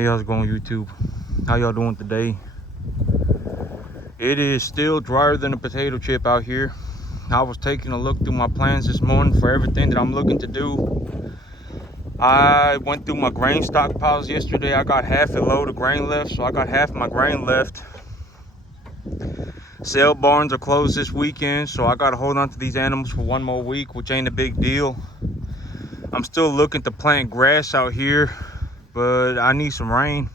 Hey, how's it going, YouTube? How y'all doing today? It is still drier than a potato chip out here. I was taking a look through my plans this morning for everything that I'm looking to do. I went through my grain stockpiles yesterday. I got half a load of grain left, so I got half my grain left. Sale barns are closed this weekend, so I got to hold on to these animals for one more week, which ain't a big deal. I'm still looking to plant grass out here, but I need some rain.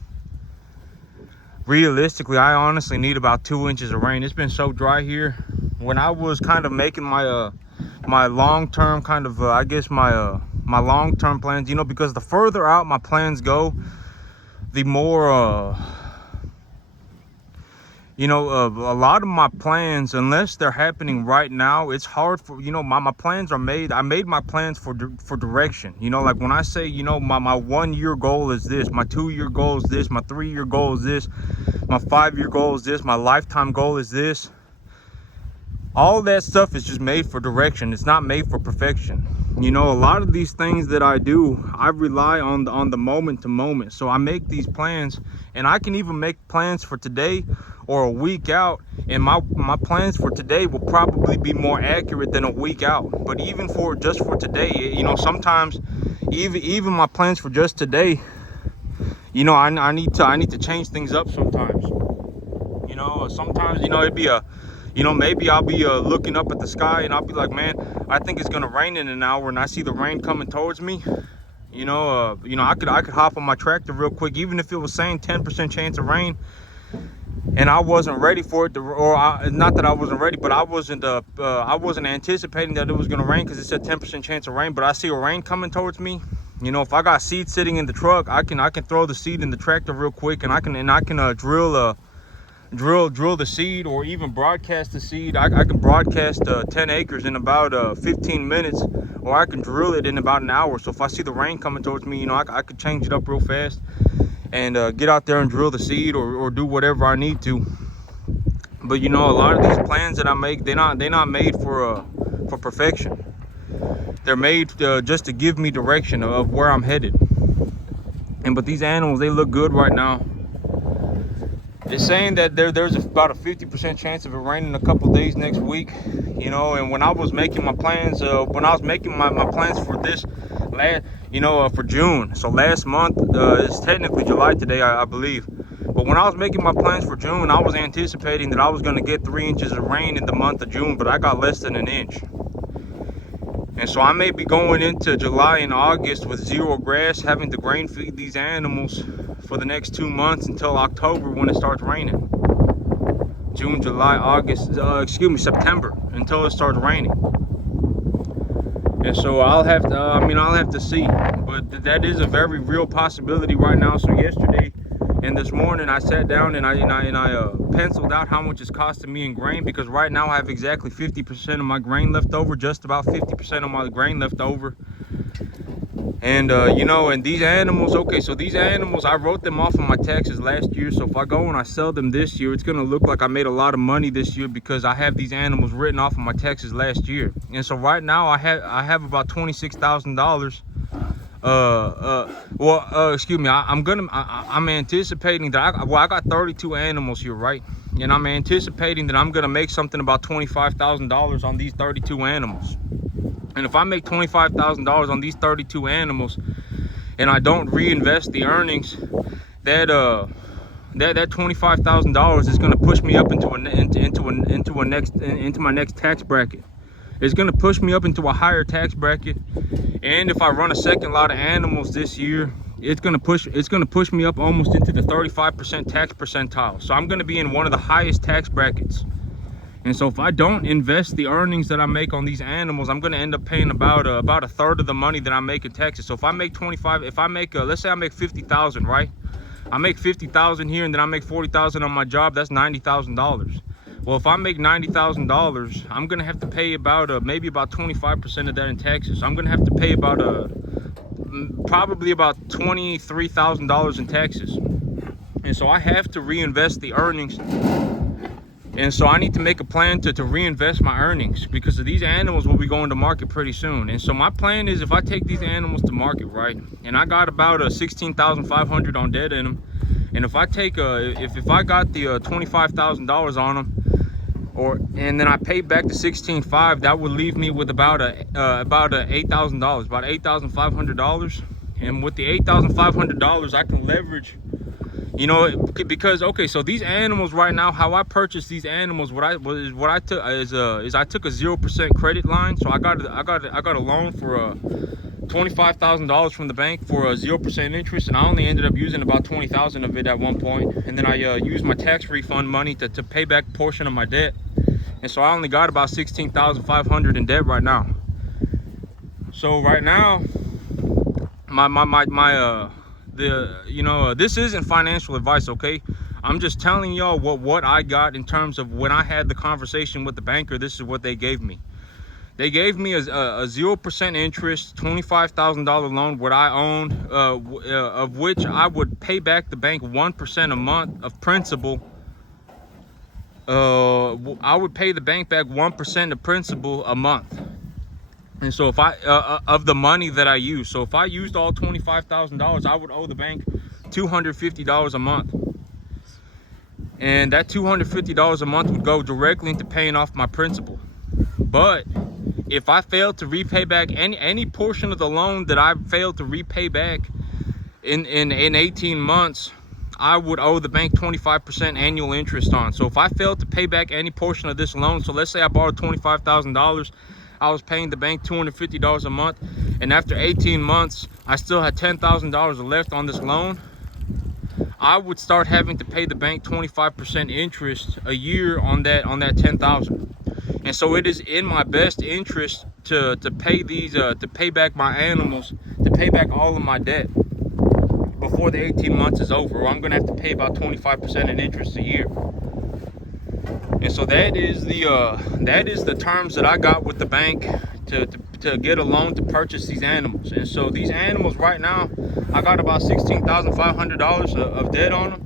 Realistically, I honestly need about 2 inches of rain. It's been so dry here. When I was kind of making my my long-term kind of I guess my long-term plans, you know, because the further out my plans go, the more you know, a lot of my plans, unless they're happening right now, it's hard for, you know, my plans are made. I made my plans for direction. You know, like when I say, you know, my 1 year goal is this, my 2 year goal is this, my 3 year goal is this, my 5 year goal is this, my lifetime goal is this. All that stuff is just made for direction. It's not made for perfection. You know, a lot of these things that I do, I rely on the moment to moment. So I make these plans, and I can even make plans for today or a week out, and my plans for today will probably be more accurate than a week out. But even for just for today, you know, sometimes even my plans for just today, you know, I need to change things up sometimes. You know, sometimes, you know, it'd be you know, maybe I'll be looking up at the sky and I'll be like, man, I think it's gonna rain in an hour, and I see the rain coming towards me. You know, I could hop on my tractor real quick, even if it was saying 10% chance of rain, and I wasn't ready for it not that I wasn't ready, but I wasn't anticipating that it was gonna rain, because it said 10% chance of rain. But I see a rain coming towards me. You know, if I got seed sitting in the truck, I can throw the seed in the tractor real quick, and I can drill the seed, or even broadcast the seed. I can broadcast 10 acres in about 15 minutes, or I can drill it in about an hour. So if I see the rain coming towards me, you know, I could change it up real fast and get out there and drill the seed, or do whatever I need to. But you know, a lot of these plans that I make, they're not made for perfection. They're made just to give me direction of where I'm headed. But these animals, they look good right now. It's saying that there's about a 50% chance of it raining a couple days next week. You know, and when I was making my plans, my plans for this for June, so last month, it's technically July today, I believe. But when I was making my plans for June, I was anticipating that I was going to get 3 inches of rain in the month of June, but I got less than an inch. And so I may be going into July and August with zero grass, having to grain feed these animals for the next 2 months until October, when it starts raining. June, July, August, September, until it starts raining. And so I'll have to see. But that is a very real possibility right now. So yesterday and this morning, I sat down and I penciled out how much it's costing me in grain, because right now I have exactly 50% of my grain left over, just about 50% of my grain left over. And you know, and these animals, okay, so these animals, I wrote them off of my taxes last year. So if I go and I sell them this year, it's gonna look like I made a lot of money this year, because I have these animals written off of my taxes last year. And so right now I have about $26,000. I'm anticipating that I got 32 animals here, right? And I'm anticipating that I'm gonna make something about $25,000 on these 32 animals. And if I make $25,000 on these 32 animals, and I don't reinvest the earnings, that $25,000 is going to push me up into my next tax bracket. It's going to push me up into a higher tax bracket. And if I run a second lot of animals this year, it's going to push me up almost into the 35% tax percentile. So I'm going to be in one of the highest tax brackets. And so if I don't invest the earnings that I make on these animals, I'm going to end up paying about a third of the money that I make in taxes. So if I make let's say I make 50,000, right? I make 50,000 here, and then I make 40,000 on my job. That's $90,000. Well, if I make $90,000, I'm going to have to pay maybe about 25% of that in taxes. So I'm going to have to pay probably about $23,000 in taxes. And so I have to reinvest the earnings And so I need to make a plan to reinvest my earnings, because these animals will be going to market pretty soon. And so my plan is, if I take these animals to market, right, and I got about a 16,500 on debt in them, and if I take if I got the $25,000 on them, and then I pay back the 16.5, that would leave me with about $8,000, about $8,500. And with the $8,500, I can leverage, you know, because okay, so these animals right now, how I purchased these animals, what I took is I took a 0% credit line. So I got a loan for $25,000 from the bank for a 0% interest, and I only ended up using about 20,000 of it at one point. And then I used my tax refund money to pay back a portion of my debt. And so I only got about 16,500 in debt right now. So right now, this isn't financial advice, okay? I'm just telling y'all what I got in terms of when I had the conversation with the banker. This is what they gave me. They gave me a 0% interest, $25,000 loan, what I owned, of which I would pay back the bank 1% a month of principal. I would pay the bank back 1% of principal a month. And so if I of the money that I use, so if I used all $25,000, I would owe the bank $250 a month. And that $250 a month would go directly into paying off my principal. But if I failed to repay back any portion of the loan that I failed to repay back in 18 months, I would owe the bank 25% annual interest on. So if I failed to pay back any portion of this loan, so let's say I borrowed $25,000, I was paying the bank $250 a month, and after 18 months, I still had $10,000 left on this loan, I would start having to pay the bank 25% interest a year on that $10,000. And so it is in my best interest to pay these, to pay back my animals, to pay back all of my debt before the 18 months is over, or I'm gonna have to pay about 25% in interest a year. And so that is the terms that I got with the bank to get a loan to purchase these animals. And so these animals right now, I got about $16,500 of debt on them,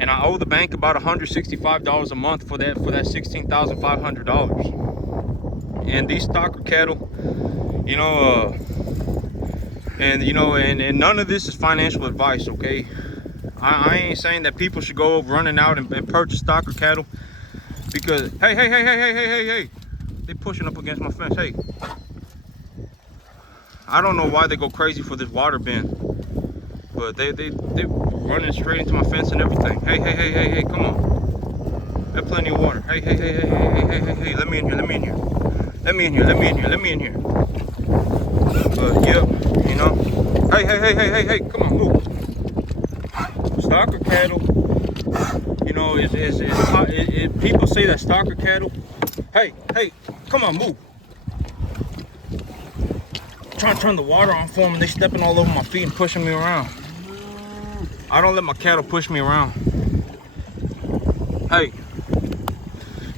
and I owe the bank about $165 a month for that $16,500. And these stalker cattle, you know, and none of this is financial advice, okay? I ain't saying that people should go running out and purchase stalker cattle, because hey, they pushing up against my fence. Hey, I don't know why they go crazy for this water bin, but they running straight into my fence and everything. Hey, come on. There's plenty of water. Hey, let me in here. Yep, you know. Hey, come on, move. Stalker cattle, you know, people say that stalker cattle. Hey, come on, move. I'm trying to turn the water on for them, and they stepping all over my feet and pushing me around. I don't let my cattle push me around. Hey,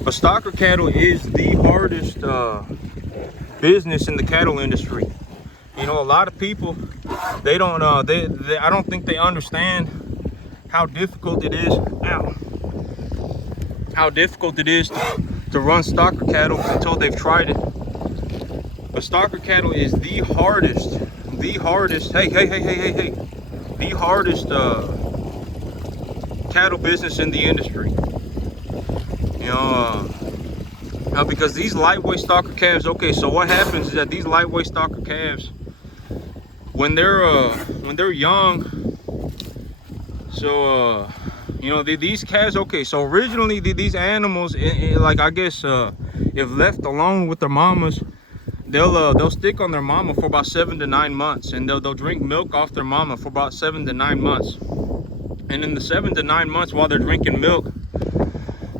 but stalker cattle is the hardest business in the cattle industry. You know, a lot of people, they don't I don't think they understand how difficult it is. How difficult it is to run stalker cattle until they've tried it. But stalker cattle is the hardest, the hardest cattle business in the industry. You know, because these lightweight stalker calves, okay, so what happens is that these lightweight stalker calves, when they're young, so you know, these calves, okay, so originally these animals, like, I guess if left alone with their mamas, they'll stick on their mama for about 7 to 9 months, and they'll drink milk off their mama for about 7 to 9 months. And in the 7 to 9 months while they're drinking milk,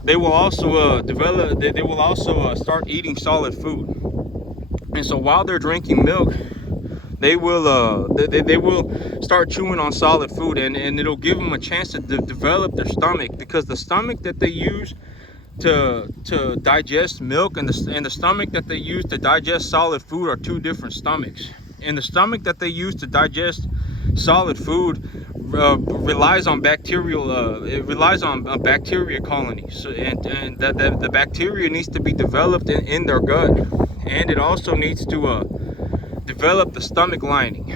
they will also start eating solid food. And so while they're drinking milk, they will start chewing on solid food, and it'll give them a chance to develop their stomach, because the stomach that they use to digest milk and the stomach that they use to digest solid food are two different stomachs. And the stomach that they use to digest solid food relies on bacterial. It relies on a bacteria colony. So and that the bacteria needs to be developed in their gut, and it also needs to develop the stomach lining.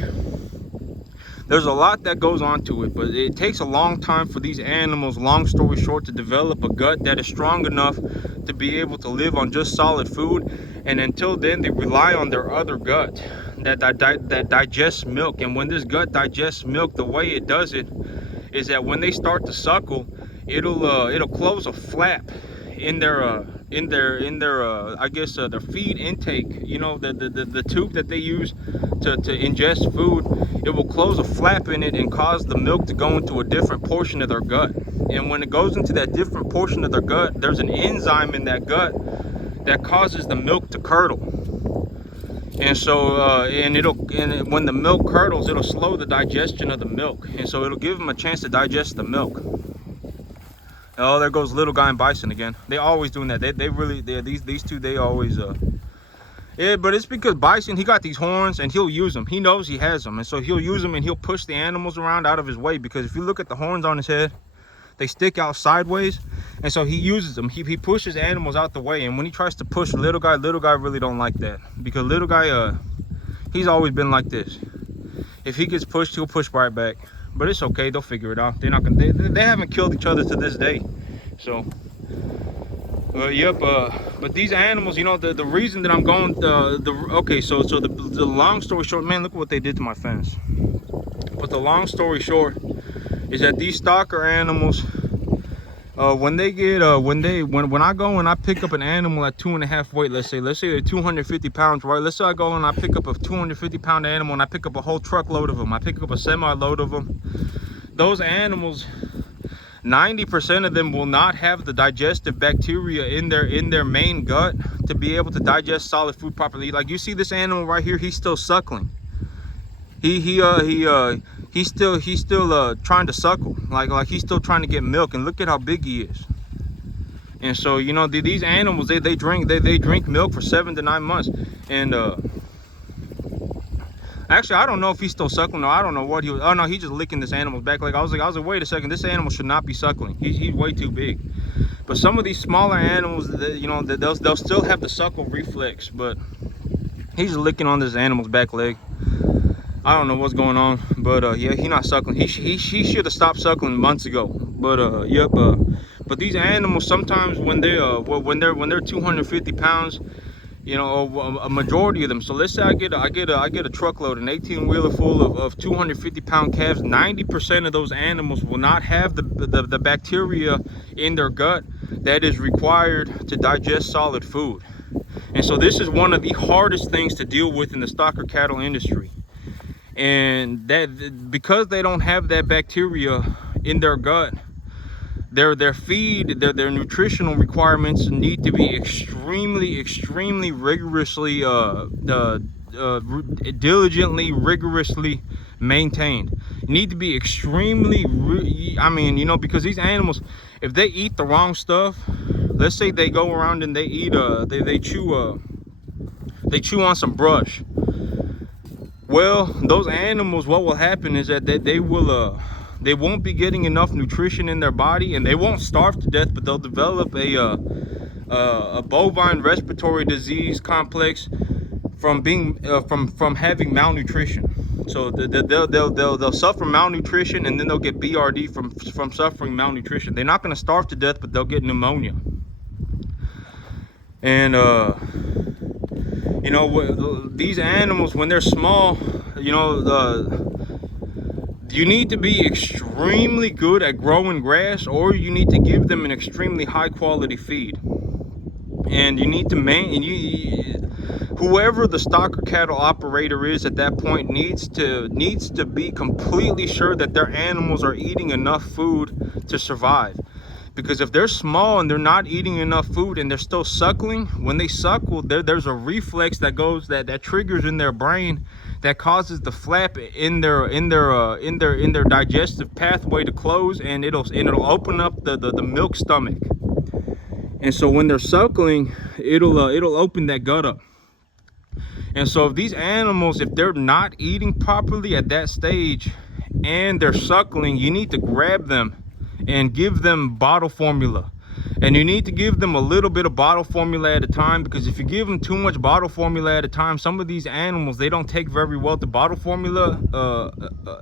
There's a lot that goes on to it, but it takes a long time for these animals, long story short, to develop a gut that is strong enough to be able to live on just solid food. And until then, they rely on their other gut that digests milk. And when this gut digests milk, the way it does it is that when they start to suckle, it'll close a flap in their I guess their feed intake, you know, the tube that they use to ingest food. It will close a flap in it and cause the milk to go into a different portion of their gut. And when it goes into that different portion of their gut, there's an enzyme in that gut that causes the milk to curdle. And so when the milk curdles, it'll slow the digestion of the milk, and so it'll give them a chance to digest the milk. Oh, there goes little guy and Bison again. They always doing that. These two, they always yeah, but it's because Bison, he got these horns and he'll use them. He knows he has them, and so he'll use them and he'll push the animals around out of his way, because if you look at the horns on his head, they stick out sideways, and so he uses them. He pushes animals out the way. And when he tries to push little guy really don't like that, because little guy he's always been like this. If he gets pushed, he'll push right back. But it's okay, they'll figure it out. They're not gonna, they haven't killed each other to this day. So yep, but these animals, you know, the reason that I'm going okay, so the long story short, man, look at what they did to my fence. But the long story short is that these stalker animals, when they get when I go and I pick up an animal at 2.5 weight, let's say they're 250 pounds, right? Let's say I go and I pick up a 250-pound animal and I pick up a whole truckload of them. I pick up a semi-load of them. Those animals, 90% of them will not have the digestive bacteria in their main gut to be able to digest solid food properly. Like you see this animal right here, he's still suckling. He's still trying to suckle, like he's still trying to get milk, and look at how big he is. And so, you know, these animals, they drink milk for 7 to 9 months. And actually, I don't know if he's still suckling, or I don't know what he was. Oh no, he's just licking this animal's back. I was like, wait a second, this animal should not be suckling. He's way too big. But some of these smaller animals, you know, they'll still have the suckle reflex, but he's just licking on this animal's back leg. I don't know what's going on, but yeah, he's not suckling. He should have stopped suckling months ago. But yep. But these animals, sometimes when they're 250 pounds, you know, a majority of them. So let's say I get a truckload, an 18-wheeler full of 250-pound calves. 90% of those animals will not have the bacteria in their gut that is required to digest solid food. And so this is one of the hardest things to deal with in the stalker cattle industry. And that, because they don't have that bacteria in their gut, their nutritional requirements need to be extremely rigorously diligently rigorously maintained. You need to be I mean, you know, because these animals, if they eat the wrong stuff, let's say they go around and they eat they chew on some brush. Well, those animals, what will happen is that they won't be getting enough nutrition in their body, and they won't starve to death, but they'll develop a bovine respiratory disease complex from being from having malnutrition. So they'll suffer malnutrition, and then they'll get BRD from suffering malnutrition. They're not going to starve to death, but they'll get pneumonia. And you know, these animals, when they're small, you know, you need to be extremely good at growing grass, or you need to give them an extremely high quality feed. And you need to whoever the stalker cattle operator is at that point needs to be completely sure that their animals are eating enough food to survive. Because if they're small and they're not eating enough food and they're still suckling, when they suckle, there's a reflex that triggers in their brain that causes the flap in their digestive pathway to close, and it'll open up the milk stomach. And so when they're suckling, it'll open that gut up. And so if these animals, if they're not eating properly at that stage, and they're suckling, you need to grab them and give them bottle formula. And you need to give them a little bit of bottle formula at a time, because if you give them too much bottle formula at a time, some of these animals, they don't take very well to bottle formula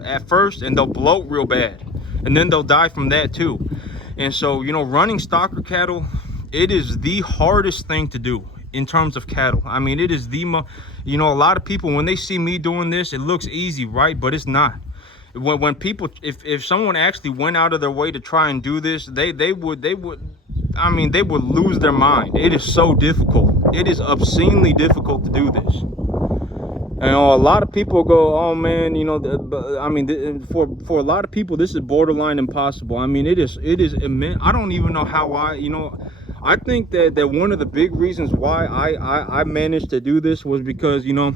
at first, and they'll bloat real bad, and then they'll die from that too. And so, you know, running stalker cattle, it is the hardest thing to do in terms of cattle. I mean, it is the you know, a lot of people, when they see me doing this, it looks easy, right? But it's not. When people, if someone actually went out of their way to try and do this, they would I mean, they would lose their mind. It is so difficult. It is obscenely difficult to do this. And, you know, a lot of people go, oh man, you know, I mean, for a lot of people, this is borderline impossible. I mean, it is immense. I don't even know how you know, I think that one of the big reasons why I managed to do this was because, you know,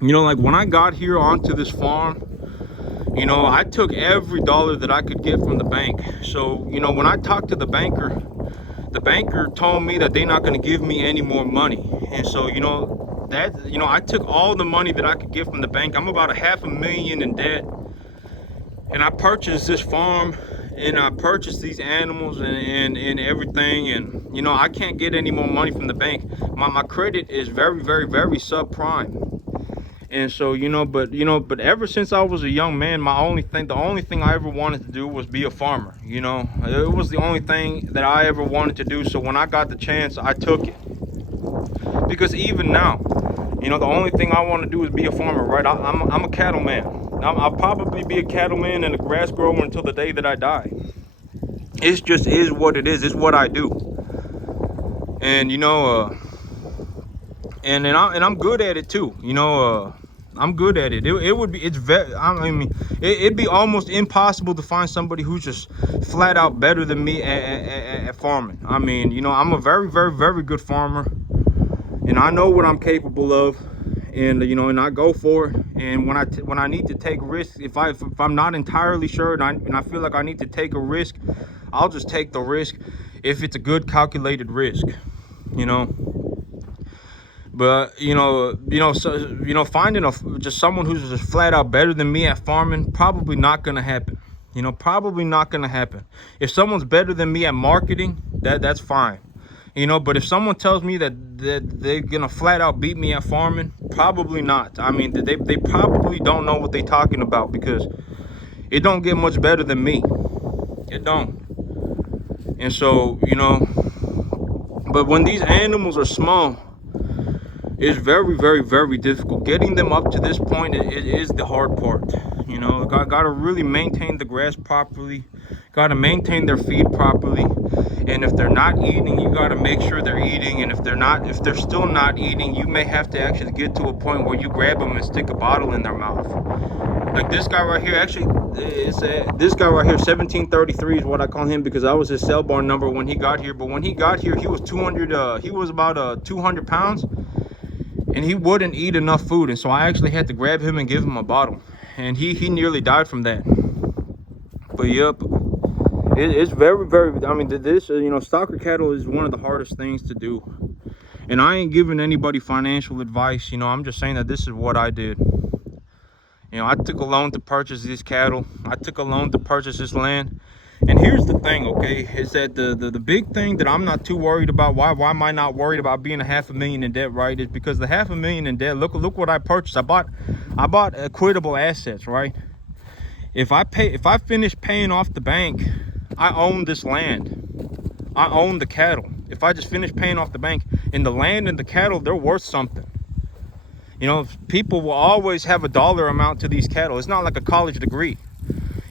like when I got here onto this farm, you know, I took every dollar that I could get from the bank. So, you know, when I talked to the banker told me that they're not going to give me any more money. And so, you know, that, you know, I took all the money that I could get from the bank. I'm about $500,000 in debt. And I purchased this farm, and I purchased these animals and everything. And, you know, I can't get any more money from the bank. My credit is very, very, very subprime. And so, you know, but ever since I was a young man, the only thing I ever wanted to do was be a farmer. You know, it was the only thing that I ever wanted to do. So when I got the chance, I took it. Because even now, you know, the only thing I want to do is be a farmer, right? I'm a cattleman. I'll probably be a cattleman and a grass grower until the day that I die. It just is what it is. It's what I do. And, you know, and I'm good at it too. You know, I'm good at it. It'd be almost impossible to find somebody who's just flat out better than me at farming. I mean, you know, I'm a very, very, very good farmer, and I know what I'm capable of, and, you know, and I go for it. And when I need to take risks, if I'm not entirely sure and I feel like I need to take a risk, I'll just take the risk if it's a good calculated risk, you know. But finding just someone who's just flat out better than me at farming, probably not gonna happen. You know, probably not gonna happen. If someone's better than me at marketing, that's fine. You know, but if someone tells me that they're gonna flat out beat me at farming, probably not. I mean, they probably don't know what they're talking about, because it don't get much better than me. It don't. And so, you know, but when these animals are small, it's very, very, very difficult. Getting them up to this point is the hard part. You know, got to really maintain the grass properly. Got to maintain their feed properly. And if they're not eating, you got to make sure they're eating. And if they're still not eating, you may have to actually get to a point where you grab them and stick a bottle in their mouth. Like this guy right here, actually, this guy right here, 1733 is what I call him, because I was his cell bar number when he got here. But when he got here, he was he was about 200 pounds. And he wouldn't eat enough food, and so I actually had to grab him and give him a bottle, and he nearly died from that. But yep, it's very, very, I mean, this, you know, stalker cattle is one of the hardest things to do. And I ain't giving anybody financial advice. You know, I'm just saying that this is what I did. You know, I took a loan to purchase these cattle. I took a loan to purchase this land. And here's the thing, okay, is that the big thing that I'm not too worried about, why am I not worried about being $500,000 in debt, right, is because the $500,000 in debt, look what I purchased. I bought equitable assets, right? If I finish paying off the bank, I own this land. I own the cattle. If I just finish paying off the bank, and the land and the cattle, they're worth something. You know, people will always have a dollar amount to these cattle. It's not like a college degree.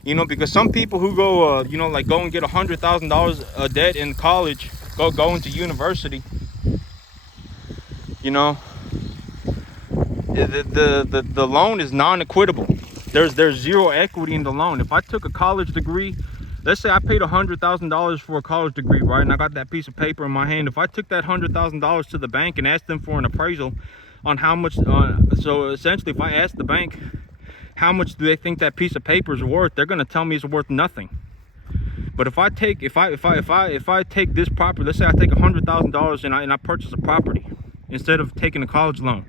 You know, because some people who go, you know, like go and get $100,000 a debt in college, go into university, you know, the loan is non-equitable. There's zero equity in the loan. If I took a college degree, let's say I paid $100,000 for a college degree, right? And I got that piece of paper in my hand. If I took that $100,000 to the bank and asked them for an appraisal on how much, so essentially if I asked the bank, how much do they think that piece of paper is worth, they're going to tell me it's worth nothing. But if I take this property, let's say I take $100,000 and I purchase a property instead of taking a college loan,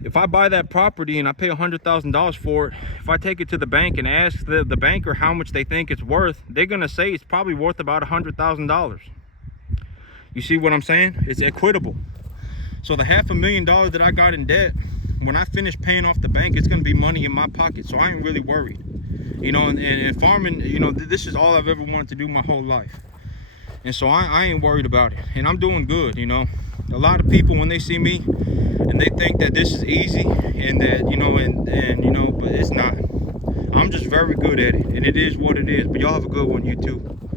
If I buy that property and I pay $100,000 for it, if I take it to the bank and ask the banker how much they think it's worth, they're gonna say it's probably worth about $100,000. You see what I'm saying? It's equitable. So the $500,000 that I got in debt, when I finish paying off the bank, it's gonna be money in my pocket. So I ain't really worried. You know, and farming, you know, this is all I've ever wanted to do my whole life. And so I ain't worried about it. And I'm doing good, you know. A lot of people, when they see me, and they think that this is easy, and that, you know, and you know, but it's not. I'm just very good at it, and it is what it is. But y'all have a good one, you too.